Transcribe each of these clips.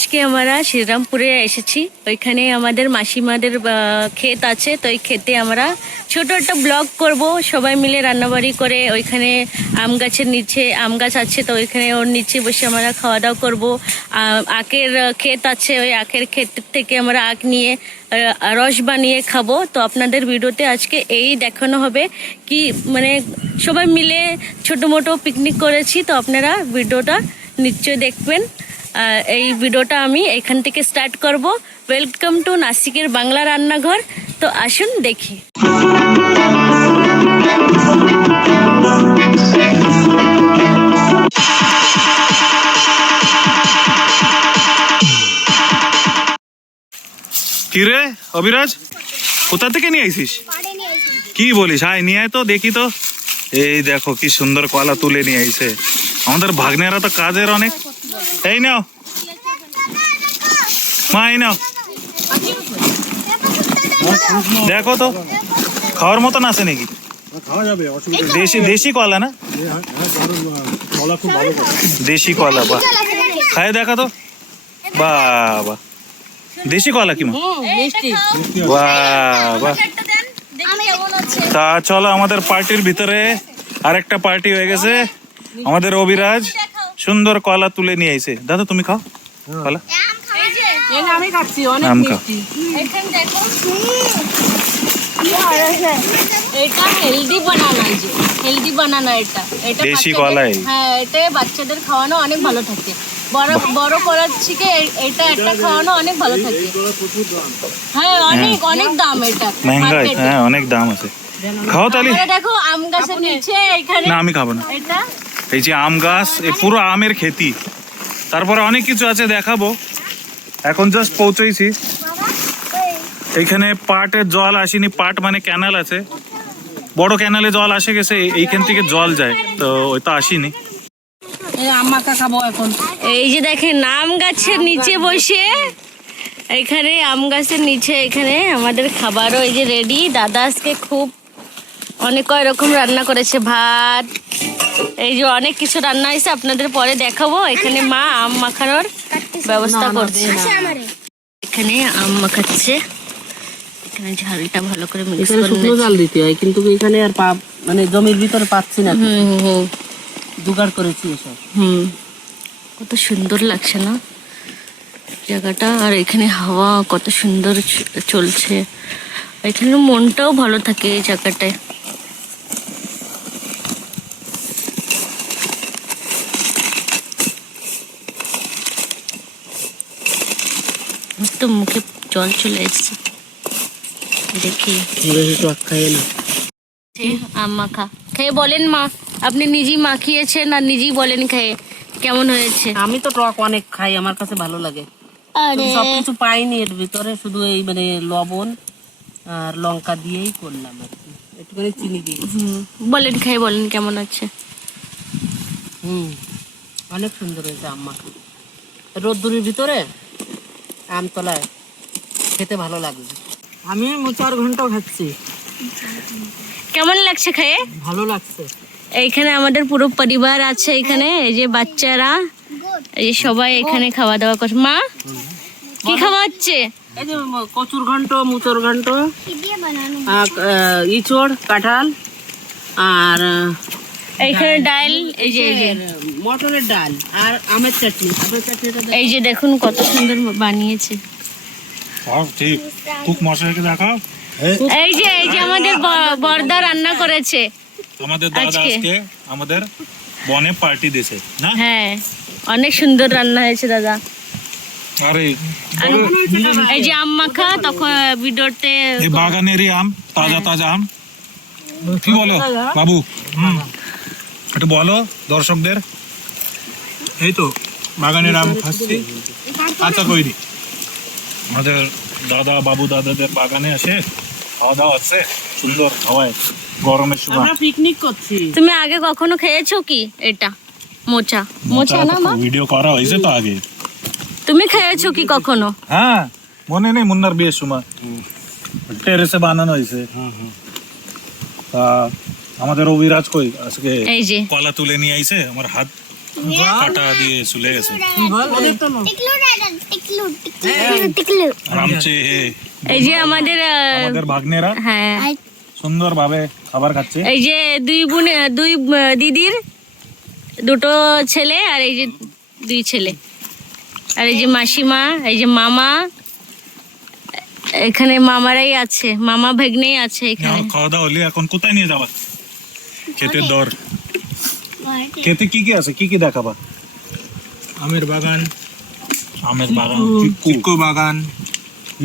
আজকে আমরা শ্রীরামপুরে এসেছি। ওইখানে আমাদের মাসিমাদের ক্ষেত আছে, তো ওই ক্ষেতে আমরা ছোট একটা ব্লগ করব, সবাই মিলে রান্নাবাড়ি করে। ওইখানে আম গাছের নিচে আম গাছ আছে, তো ওইখানে ওর নিচে বসে আমরা খাওয়া দাওয়া করবো। আখের ক্ষেত আছে, ওই আখের ক্ষেত থেকে আমরা আখ নিয়ে রস বানিয়ে খাবো। তো আপনাদের ভিডিওতে আজকে এই দেখানো হবে কি মানে সবাই মিলে ছোটো মোটো পিকনিক করেছি। তো আপনারা ভিডিওটা নিশ্চয়ই দেখবেন। এই ভিডিওটা আমি এখান থেকে স্টার্ট করব। ওয়েলকাম টু নাসিকের বাংলা রান্নাঘর। তো আসুন দেখি। কি রে অবিরাজ, কোথা থেকে নিয়ে আইছিস? কি বলিস? আয় নিয়ে আয় তো দেখি তো। এই দেখো কি সুন্দর কলা তুলে নিয়ে আইছে আমাদের ভাগ্নেরা, তো কাজের অনেক। এই নাও মা, এই নাও, দেখো তো খাওয়ার মতন আছে নাকি? দেশি কলা না? দেশি কলা, বাহ, খায় দেখা তো। বাবা, দেশি কলা কি মা? বাহ বাহ। তা চলো, আমাদের পার্টির ভিতরে আরেকটা পার্টি হয়ে গেছে। আমাদের অবিরাজ সুন্দর কলা তুলে নিয়ে আইছে। দাদা তুমি খাও কলা। আম খাও। এটা হেলদি বানানা, হেলদি বানানা। এটা দেশি কলাই। হ্যাঁ, এটা বাচ্চাদের খাওয়ানো অনেক ভালো থাকে। বড় করার থেকে এটা একটা খাওয়ানো অনেক ভালো থাকে। হ্যাঁ, অনেক দাম এটা। মেহঙ্গাই, হ্যাঁ অনেক দাম আছে। খাও তাহলে। দেখো আম গাছের নিচে এখানে। না আমি খাবো না। এটা এই যে আম গাছ, এই পুরো আমের খেতি। তারপরে অনেক কিছু আছে দেখাবো। এখন জাস্ট পৌঁছেছি। এইখানে পাটের জল আসেনি। পাট মানে ক্যানাল আছে, বড় ক্যানালে জল আসে গেছে, এইখান থেকে জল যায়, তো ওইটা আসেনি। এই যে দেখেন আম গাছের নিচে বসে, এখানে আম গাছের নিচে এখানে আমাদের খাবারও এই যে রেডি। দাদা আজকে খুব অনেক রকম রান্না করেছে, ভাত, এই যে অনেক কিছু রান্না হয়েছে, আপনাদের পরে দেখাবো। এখানে মা আম মাখানোর ব্যবস্থা করছে। এখানে আম মাখাচ্ছে, এখানে ঝালটা ভালো করে মিক্স করে শুকনো জাল দিতে হয়, কিন্তু এখানে আর মানে জমির ভিতরে পাচ্ছি না, জোগাড় করেছি এসব। কত সুন্দর লাগছে না জায়গাটা, আর এখানে হাওয়া কত সুন্দর চলছে। এখানে মনটাও ভালো থাকে এই জায়গাটায়। তো মুখে জল চলে এসেছে দেখি। আম মাখা খেয়ে বলেন মা, আপনি নিজেই মাখিয়েছেন আর নিজেই বলেন খেয়ে কেমন হয়েছে। আমি তো টক অনেক খাই, আমার কাছে ভালো লাগে। সবকিছু পাইনি এর ভিতরে, শুধু এই মানে লবণ আর লঙ্কা দিয়েই করলাম আর কি, একটুখানি চিনি দিয়ে। বলেন খেয়ে বলেন কেমন আছে। অনেক সুন্দর হয়েছে আম মাখা। রোদ্দুরের ভিতরে আমতলায় খেতে ভালো লাগবে। আমি 4 ঘন্টাও খাচ্ছি। কেমন লাগছে খেয়ে? ভালো লাগছে। এইখানে আমাদের পুরো পরিবার আছে, এখানে এই যে বাচ্চারা, এই যে সবাই এখানে খাওয়া দাওয়া করছে। মা কি খাওয়া হচ্ছে? এই যে কচুর ঘন্ট, মুচর ঘন্ট, ইঁচড়, কাঁঠাল, আর এইখানে ডাল, এই যে মটরের ডাল আর আমের চাটনি। আমের চাটনিটা এই যে দেখুন কত সুন্দর বানিয়েছে। ঠিক কুক মশাইকে দেখাও। এই যে আমাদের বর্দা রান্না করেছে। আমাদের দাদা আজকে আমাদের বনে পার্টি দিয়েছে না? হ্যাঁ, অনেক সুন্দর রান্না হয়েছে দাদা। আরে এই যে আম মাখা, তখন ভিডিওতে এই বাগানেরই আম, তাজা তাজা আম। কি বলো বাবু? একটু বলো দর্শকদের। এই তো বাগানের আম খাচ্ছি। আচ্ছা কইরি, আমাদের দাদা বাবু দাদাদের বাগানে আসে খাওয়া দাওয়া আছে, সুন্দর হাওয়ায় গরমের সময় আমরা পিকনিক করছি। তুমি আগে কখনো খেয়েছো কি এটা? মোচা না মা? ভিডিও করা হয়েছে তো আগে। তুমি খেয়েছো কি কখনো? হ্যাঁ, মনে নেই মুন্নার বিয়ের সময় টেরেসে বানানো হয়েছে। আমাদের অবিরাজ কই আজকে এই যে কলা তুলে নিয়ে আইছে, আমার হাত কাটা দিয়ে চলে গেছে এই যে আমাদের আমাদের ভাগ্নেরা হ্যাঁ সুন্দর ভাবে খাবার খাচ্ছে। এই যে দুই দিদির দুটো ছেলে আর এই যে দুই ছেলে আর এই যে মাসিমা, এই যে মামা, এখানে মামারাই আছে, মামা ভাগ্নেই আছে এখানে। খাওয়া দাওয়া হলে এখন কোথায় নিয়ে যাবা? ক্ষেতের দর, খেতে কি কি আছে, কি কি দেখাবা? আমের বাগান, আমের বাগান, চিকু বাগান,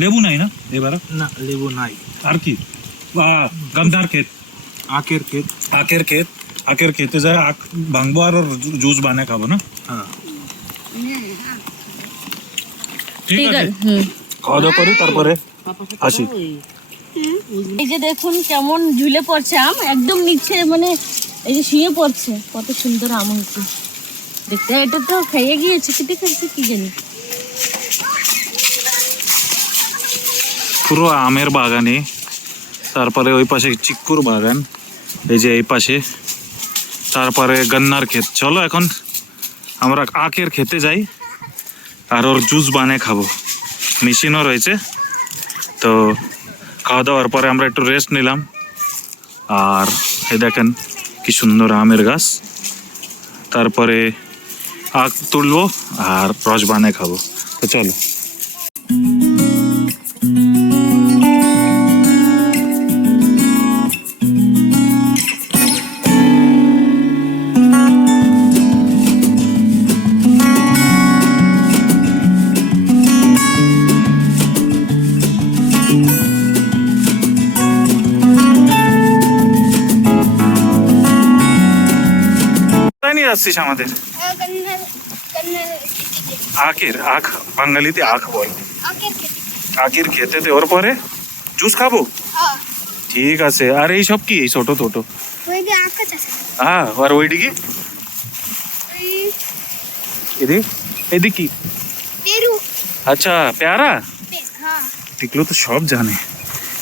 লেবু নাই না এবার? না লেবু নাই। আর কি? গন্ধার ক্ষেত, আখের ক্ষেত, আখের ক্ষেত। আখের খেতে যায়, আখ ভাঙবো আর জুস বানায় খাবো না? হ্যাঁ। ঠিক ঠিক আছে, আছে হুম। খাওয়া দাওয়া করি তারপরে আসি। এই যে দেখুন কেমন ঝুলে পড়ছে আম, একদম নিচে, মানে এই যে শুয়ে পড়ছে। কত সুন্দর আম হচ্ছে দেখতে। এটা তো খাইয়ে গিয়েছে, কেটে খাইছে কি জানি। পুরো আমের বাগানে, তারপরে ওই পাশে চিক্কুর বাগান, এই যে এই পাশে, তারপরে গন্নার ক্ষেত। চলো এখন আমরা আখের খেতে যাই আর ওর জুস বানিয়ে খাবো। মেশিনও রয়েছে, তো খাওয়া দাওয়ার পরে আমরা একটু রেস্ট নিলাম। আর এই দেখেন কি সুন্দর আমের গাছ, তারপরে আখ তুলবো আর রস বানিয়ে খাবো। তো চলো। কোথায় নিয়ে যাচ্ছিস আমাদের? আখ বাঙালিতে আখ বল। আখের খেতে ওর পরে জুস খাবো, ঠিক আছে। আর এই সব কি ছোট ছোট? হ্যাঁ, আর ওইদিকে এদিক এদিক কি? আচ্ছা, পেয়ারা। এগুলো তো সব জানে।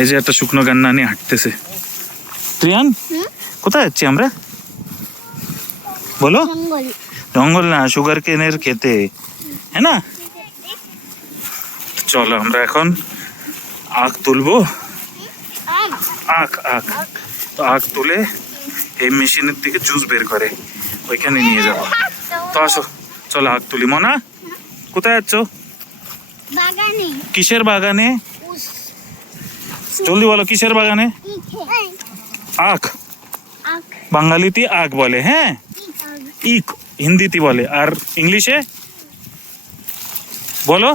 এই যে একটা শুকনো গান্না নিয়ে হাঁটতেছে। প্রিয়ান, কোথায় যাচ্ছি আমরা বলো? জঙ্গল না, সুগার কেনের খেতে, হ্যাঁ না? চলো আমরা এখন আখ তুলবো। আখ তো আখ তুলে এই মেশিনের থেকে জুস বের করে ওইখানে নিয়ে যাবো। তো আসো, চলো আখ তুলি। মনা, কোথায় যাচ্ছ? কিসের বাগানে? জলদি বলো, কিসের বাগানে? আখ বাঙালিতে আখ বলে, হ্যাঁ, ইক হিন্দিতে বলে। আর ইংলিশে বলো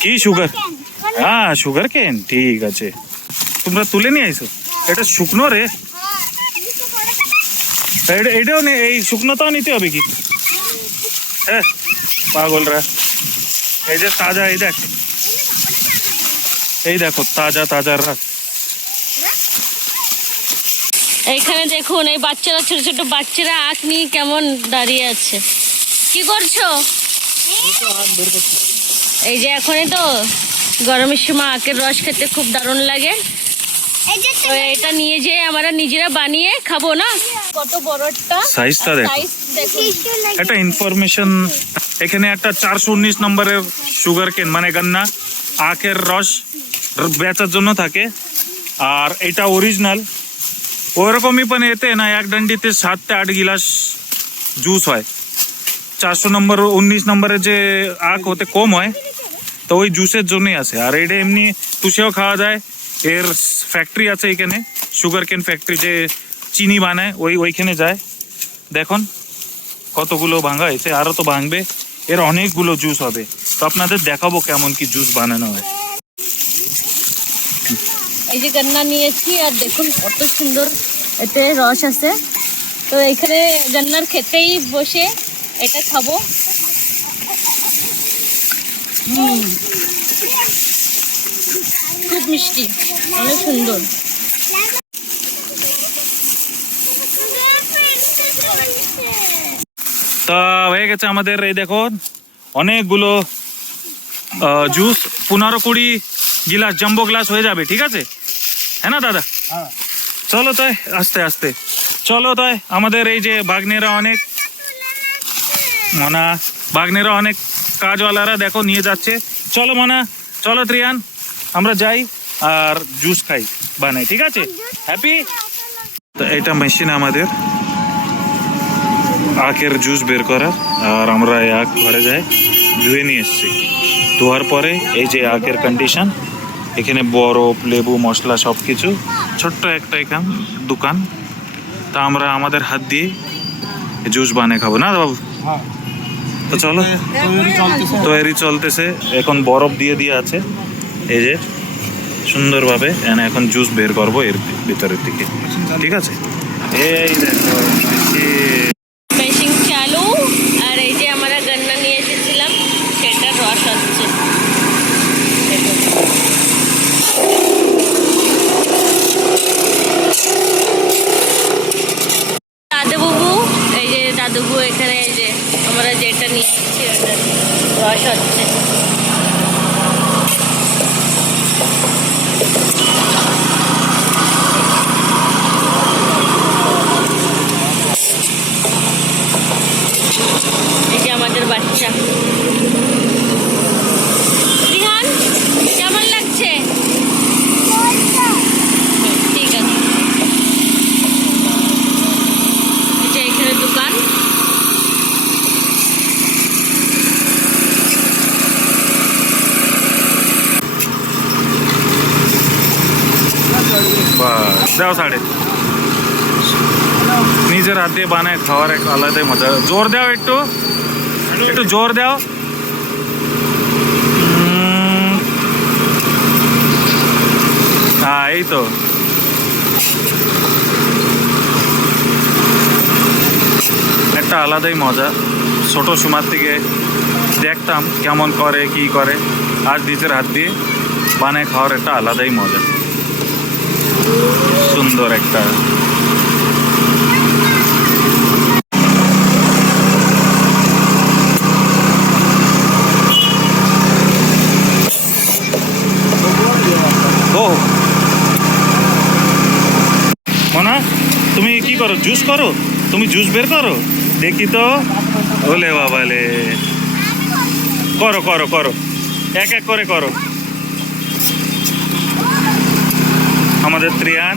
কি? সুগার, হ্যাঁ সুগার কেন, ঠিক আছে। তোমরা তুলে নিয়ে আইসো। এটা শুকনো রে, এটাও এই শুকনোটাও নিতে হবে কি? হ্যাঁ পাগলরা। এই যে তাজা, এই দেখো তাজা তাজা রাস। এইখানে দেখুন এই বাচ্চারা, ছোট ছোট বাচ্চারা আখ নিয়ে কেমন দাঁড়িয়ে আছে। কি করছো? এই যে এখনই তো গরমের সময় আখের রস খেতে খুব দারুণ লাগে। তো এটা নিয়ে যেয়ে আমরা নিজেরা বানিয়ে খাবো না। কত বড় একটা সাইজটা দেখো। সাইজ দেখুন। একটা ইনফরমেশন, এখানে একটা 419 নম্বরের সুগার কেন মানে গান্না, আখের রস বেচার জন্য থাকে। আর এটা অরিজিনাল ওরকমই, पण এতে না এক ডান্ডিতে 7 থেকে 8 গিলাস জুস হয়। 419 নম্বরের যে আখ হতে কম হয়, তো ওই জুসের জন্যই আছে। আর এটা এমনি তুষেও খাওয়া যায়। এর ফ্যাক্টরি আছে এখানে, সুগার কেন ফ্যাক্টরি, যে চিনি বানায় ওইখানে যায়। দেখুন কতগুলো ভাঙা হয়েছে, আরও তো ভাঙবে। এর অনেকগুলো জুস হবে, তো আপনাদের দেখাবো কেমন কি জুস বানানো হয়। এই যে গন্না নিয়েছি আর দেখুন কত সুন্দর এতে রস আছে। তো এখানে গন্নার খেতেই বসে এটা খাবো। খুব মিষ্টি, অনেক সুন্দর। তা হয়ে গেছে আমাদের, এই দেখো অনেকগুলো জুস, 15-20 গিলাস, জাম্বো গ্লাস হয়ে যাবে, ঠিক আছে, হ্যাঁ না দাদা? চলো তাই আস্তে আস্তে চলো তাই আমাদের এই যে বাগনেরা অনেক মনা বাগনেরা অনেক কাজওয়ালারা দেখো নিয়ে যাচ্ছে। চলো মনা, চলো ত্রিয়ান, আমরা যাই আর জুস খাই বানাই, ঠিক আছে? হ্যাপি? তো এটা মেশিন আমাদের আখের জুস বের করার, আর আমরা এই আখ ঘরে যাই ধুয়ে নিয়ে এসছি। ধোয়ার পরে এই যে আখের কন্ডিশন, এখানে বরফ, লেবু, মশলা সব কিছু, ছোট্ট একটা এখান দোকান। তা আমরা আমাদের হাত দিয়ে জুস বানিয়ে খাবো না বাবু? তো চলো, তৈরি চলতেছে, এখন বরফ দিয়ে দিয়ে আছে এই যে সুন্দরভাবে। এখন জুস বের করবো এর ভিতরের দিকে, ঠিক আছে? এই দেখো মেশিন চালু, আর এই যে আমরা গন্না নিয়ে এসেছিলাম সেটা রস হচ্ছে। দাদুবাবু, এই যে দাদুবু এখানে, এই যে আমরা যেটা নিয়ে এসেছি ওটা রস হচ্ছে। এই যে আমাদের বাচ্চা রিহান, কেমন লাগছে? ঠিক আছে, এই যে এখানে দোকান। দাও সাড়ে নিজের হাত দিয়ে বানায় খাওয়ার এক আলাদাই মজা। জোর দাও, একটু একটু জোর দাও। হ্যাঁ এই তো, একটা আলাদাই মজা। ছোট সময় থেকে দেখতাম কেমন করে কি করে, আজ নিজের হাত দিয়ে বানায় খাওয়ার একটা আলাদাই মজা। সুন্দর একটা ও মনা, তুমি কি করো? জুস করো? তুমি জুস বের করো দেখি তো। ওলে বাবালে, করো করো করো, এক এক করে করো। আমাদের ত্রিয়ান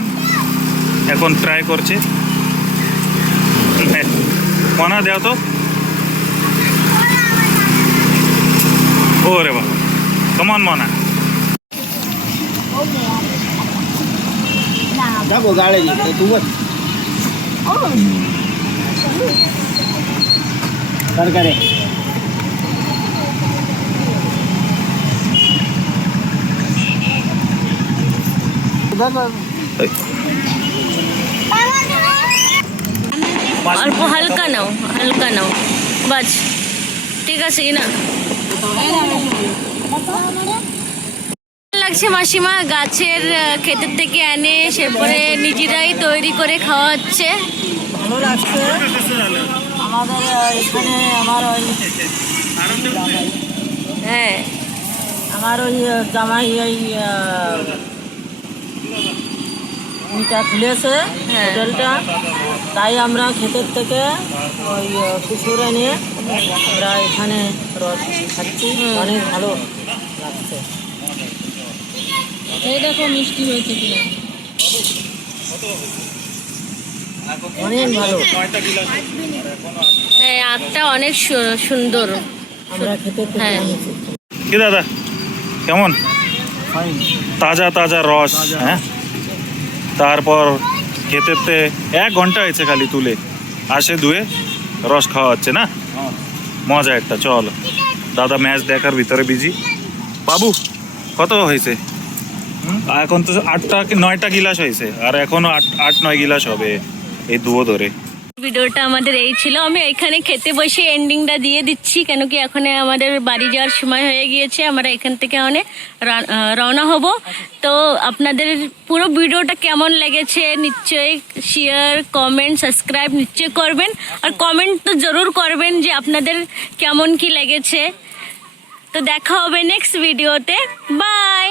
এখন ট্রাই করছে। মনা দেও তো। ওরে বাবা, কেমন মনা? Jago gale di itu buat. Kare. অল্প হালকা নাও, হালকা নাও বাস, ঠিক আছে না? লাগছে মাসিমা গাছের ক্ষেতের থেকে এনে সেরপরে নিজেরাই তৈরি করে খাওয়াচ্ছে। ভালো লাগছে। আমাদের এখানে আমার ওই হ্যাঁ, আমার ওই জামাই ওই ইটা খুলেছে হোটেলটা, তাই আমরা ক্ষেতের থেকে ওই কুকুর এনে আমরা এখানে রস খাচ্ছি, অনেক ভালো লাগছে। এই দেখো মিষ্টি হয়েছে কিনা, অনেক ভালো। হ্যাঁ আখটা অনেক সুন্দর। আমরা ক্ষেতের থেকে হ্যাঁ। এনেছি। কি দাদা কেমন? তাজা তাজা রস, হ্যাঁ। তারপর ক্ষেতেতে 1 ঘন্টা হয়েছে খালি তুলে আসে ধুয়ে রস খাওয়া হচ্ছে না, মজা একটা। চল দাদা ম্যাচ দেখার ভিতরে বিজি। বাবু কত হয়েছে? এখন তো 8টা কি 9টা গিলাস হয়েছে, আর এখনো 8-9 গিলাস হবে এই দুয়ো ধরে। ভিডিওটা আমাদের এই ছিল। আমি এখানে খেতে বসে এন্ডিংটা দিয়ে দিচ্ছি, কেন কি এখন আমাদের বাড়ি যাওয়ার সময় হয়ে গিয়েছে। আমরা এখান থেকে অনেক রওনা হব। তো আপনাদের পুরো ভিডিওটা কেমন লেগেছে নিশ্চয়ই শেয়ার, কমেন্ট, সাবস্ক্রাইব নিশ্চয়ই করবেন, আর কমেন্ট তো জরুর করবেন যে আপনাদের কেমন কি লেগেছে। তো দেখা হবে নেক্সট ভিডিওতে। বাই।